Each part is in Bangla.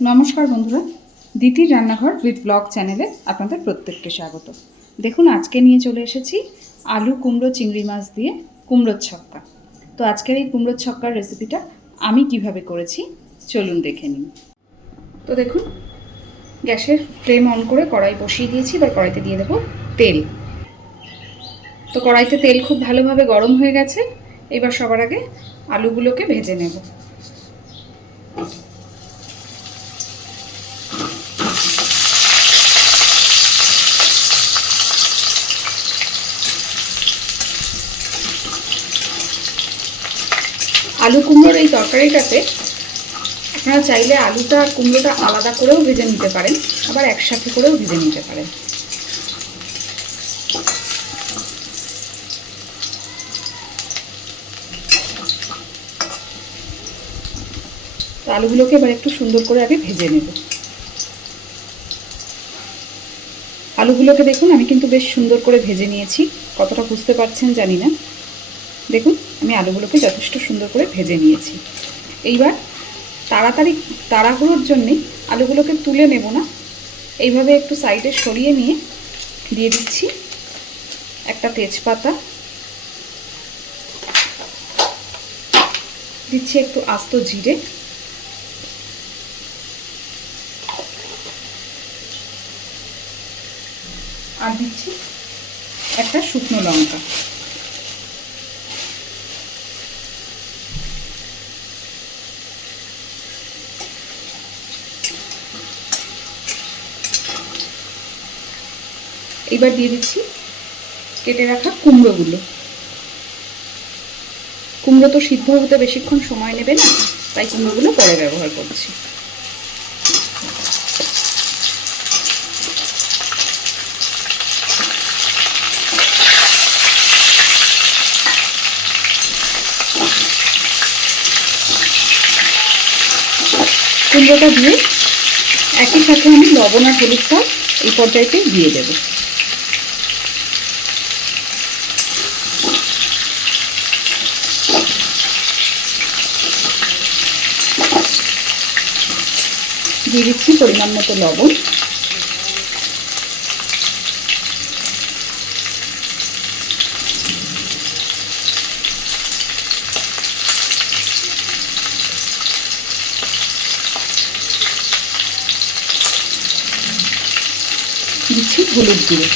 নমস্কার বন্ধুরা, দিতির রান্নাঘর উইথ ব্লগ চ্যানেলে আপনাদের প্রত্যেককে স্বাগত। দেখুন, আজকে নিয়ে চলে এসেছি আলু কুমড়ো চিংড়ি মাছ দিয়ে কুমড়োর ছক্কা। তো আজকের এই কুমড়োর ছক্কার রেসিপিটা আমি কিভাবে করেছি চলুন দেখে নিন। তো দেখুন, গ্যাসের ফ্লেম অন করে কড়াই বসিয়ে দিয়েছি। এবার কড়াইতে দিয়ে দেবো তেল। তো কড়াইতে তেল খুব ভালোভাবে গরম হয়ে গেছে। এবার সবার আগে আলুগুলোকে ভেজে নেব। আলু কুমড়োর এই তরকারিটাতে আপনারা চাইলে আলুটা আর কুমড়োটা আলাদা করেও ভেজে নিতে পারেন, আবার একসাথে করেও ভেজে নিতে পারেন। তো আলুগুলোকে এবার একটু সুন্দর করে আগে ভেজে নেব। আলুগুলোকে দেখুন, আমি কিন্তু বেশ সুন্দর করে ভেজে নিয়েছি। কতটা বুঝতে পারছেন জানি না। দেখুন, আমি আলুগুলোকে যথেষ্ট সুন্দর করে ভেজে নিয়েছি। এইবার তাড়াহুড়োর জন্যে আলুগুলোকে তুলে নেব না, এইভাবে একটু সাইডে সরিয়ে নিয়ে দিয়ে দিচ্ছি একটা তেজপাতা, দিচ্ছি একটু আস্ত জিরে, আর দিচ্ছি একটা শুকনো লঙ্কা। এবার দিয়ে দিচ্ছি কেটে রাখা কুমড়োগুলো। কুমড়ো তো সিদ্ধ হতে বেশিক্ষণ সময় নেবে না, তাই কুমড়োগুলো পরে ব্যবহার করছি। কুমড়োটা দিয়ে একই সাথে আমি লবণ আর হলুদটা এই পর্যায়েতে দিয়ে দেব। দিয়ে দিচ্ছি পরিমাণ মতো লবণ, দিচ্ছি হলুদ গুঁড়ো,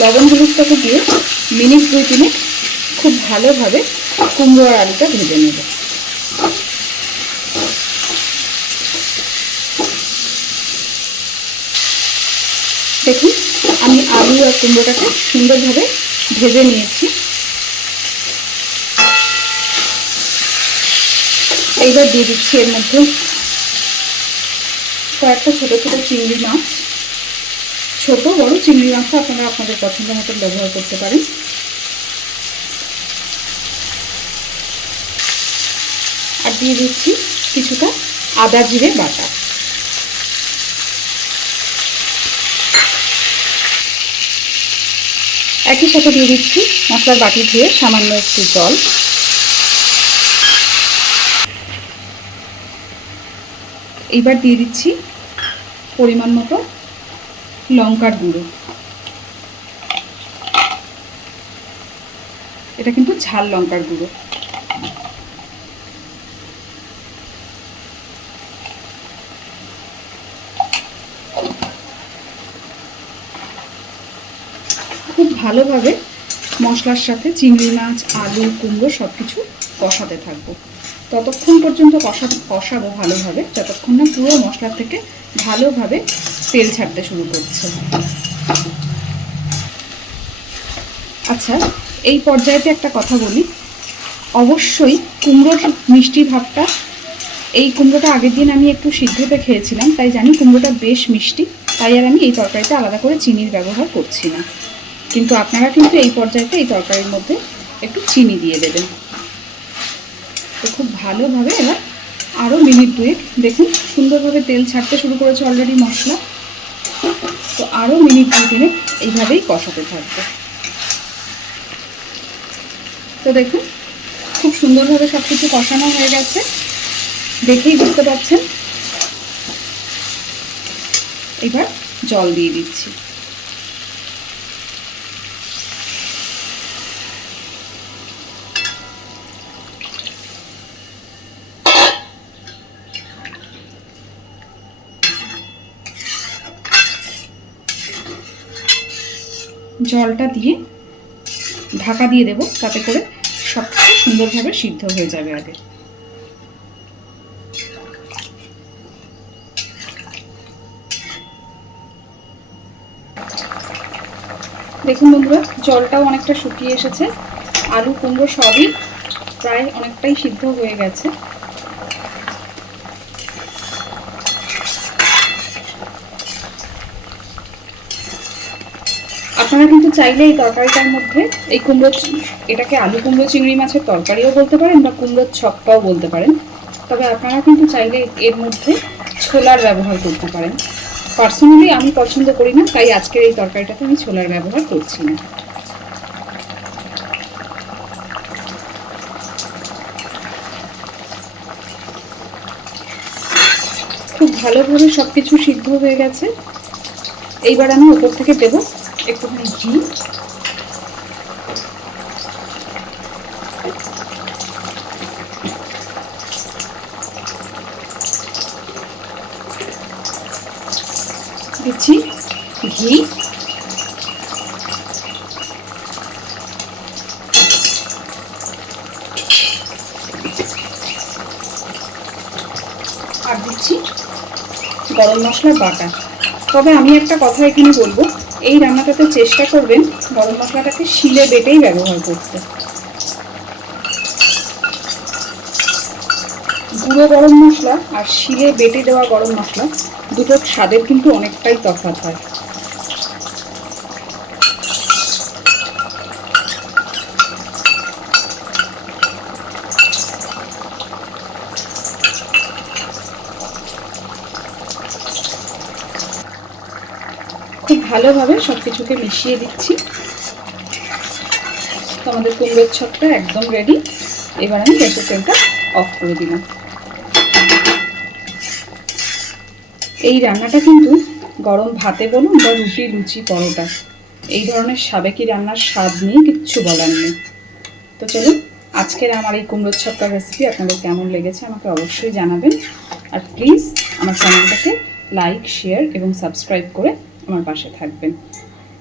লবণ হলুদটাকে দিয়ে মিনিট 2-3 খুব ভালোভাবে কুমড়ো আর আলুটা ভেজে নেব। দেখুন, আমি আলু আর কুমড়োটাকে সুন্দরভাবে ভেজে নিয়েছি। এইবার দিয়ে দিচ্ছি এর মধ্যে কয়েকটা ছোটো ছোটো চিংড়ি মাছ। ছোট বড় চিংড়ি মাছটা আপনারা আপনাদের পছন্দ মতো ব্যবহার করতে পারেন। আর দিয়ে দিচ্ছি কিছুটা আদা জিরে বাটা। একই সাথে দিয়ে দিচ্ছি মশলার বাটি ধুয়ে সামান্য একটু জল। এইবার দিয়ে দিচ্ছি পরিমাণ মতো লঙ্কার গুঁড়ো। এটা কিন্তু ঝাল লঙ্কার গুঁড়ো। খুব ভালোভাবে মশলার সাথে চিংড়ি মাছ, আলু, কুমড়ো সব কিছু কষাতে থাকবো। ততক্ষণ পর্যন্ত কষাবো ভালোভাবে, যতক্ষণ না পুরো মশলা থেকে ভালোভাবে তেল ছাড়তে শুরু করছে। আচ্ছা, এই পর্যায়েতে একটা কথা বলি, অবশ্যই কুমড়োর মিষ্টি ভাবটা, এই কুমড়োটা আগের দিন আমি একটু সিদ্ধতে খেয়েছিলাম, তাই জানি কুমড়োটা বেশ মিষ্টি, তাই আর আমি এই তরকারিতে আলাদা করে চিনির ব্যবহার করছি না। কিন্তু আপনারা কিন্তু এই পর্যায়েতে এই তরকারির মধ্যে একটু চিনি দিয়ে দেবেন। তো খুব ভালোভাবে এবার আরও মিনিট দুয়েক, দেখুন সুন্দরভাবে তেল ছাড়তে শুরু করেছে অলরেডি মশলা। তো আরও মিনিট 2-3 এইভাবেই কষাতে থাকবে। তো দেখুন খুব সুন্দরভাবে সব কিছু কষানো হয়ে গেছে, দেখেই বুঝতে পারছেন। এবার জল দিয়ে দিচ্ছি। জলটা দিয়ে ঢাকা দিয়ে দেবো, তাতে করে সব কিছু সুন্দরভাবে সিদ্ধ হয়ে যাবে আগে। দেখুন বন্ধুরা, জলটাও অনেকটা শুকিয়ে এসেছে, আলু কুমড়ো সবই প্রায় অনেকটাই সিদ্ধ হয়ে গেছে। আপনারা কিন্তু চাইলে এই তরকারিটার মধ্যে এই এটাকে আলু কুমড়ো চিংড়ি মাছের তরকারিও বলতে পারেন বা কুমড়োর ছক্কাও বলতে পারেন। তবে আপনারা কিন্তু চাইলে এর মধ্যে ছোলার ব্যবহার করতে পারেন। পার্সোনালি আমি পছন্দ করি না, তাই আজকের এই তরকারিটাতে আমি ছোলার ব্যবহার করছি না। খুব ভালোভাবে সব কিছু সিদ্ধ হয়ে গেছে। এইবার আমি উপর থেকে দেবো একটুখানি ঘি। দিচ্ছি ঘি, আর দিচ্ছি গরম মশলার বাটা। তবে আমি একটা কথা এখানে বলবো, এই রান্নাটাতে চেষ্টা করবেন গরম মশলাটাকে শিলে বেটেই ব্যবহার করতে। গুঁড়ো গরম মশলা আর শিলে বেটে দেওয়া গরম মশলা দুটোর স্বাদের কিন্তু অনেকটাই তফাৎ হয়। খুব ভালোভাবে সব কিছুকে মিশিয়ে দিচ্ছি। তো আমাদের কুমড়োর ছকটা একদম রেডি। এবার আমি গ্যাসের ফ্লেমটা অফ করে দিলাম। এই রান্নাটা কিন্তু গরম ভাতে বলুন বা রুটি, লুচি, পরোটা, এই ধরনের সাবেকি রান্নার স্বাদ নিয়ে কিচ্ছু বলার নেই। তো চলুন, আজকের আমার এই কুমড়োর ছক্কার রেসিপি আপনাদের কেমন লেগেছে আমাকে অবশ্যই জানাবেন। আর প্লিজ আমার চ্যানেলটাকে লাইক, শেয়ার এবং সাবস্ক্রাইব করে আমার পাশে থাকবেন।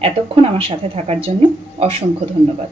এতক্ষণ আমার সাথে থাকার জন্য অসংখ্য ধন্যবাদ।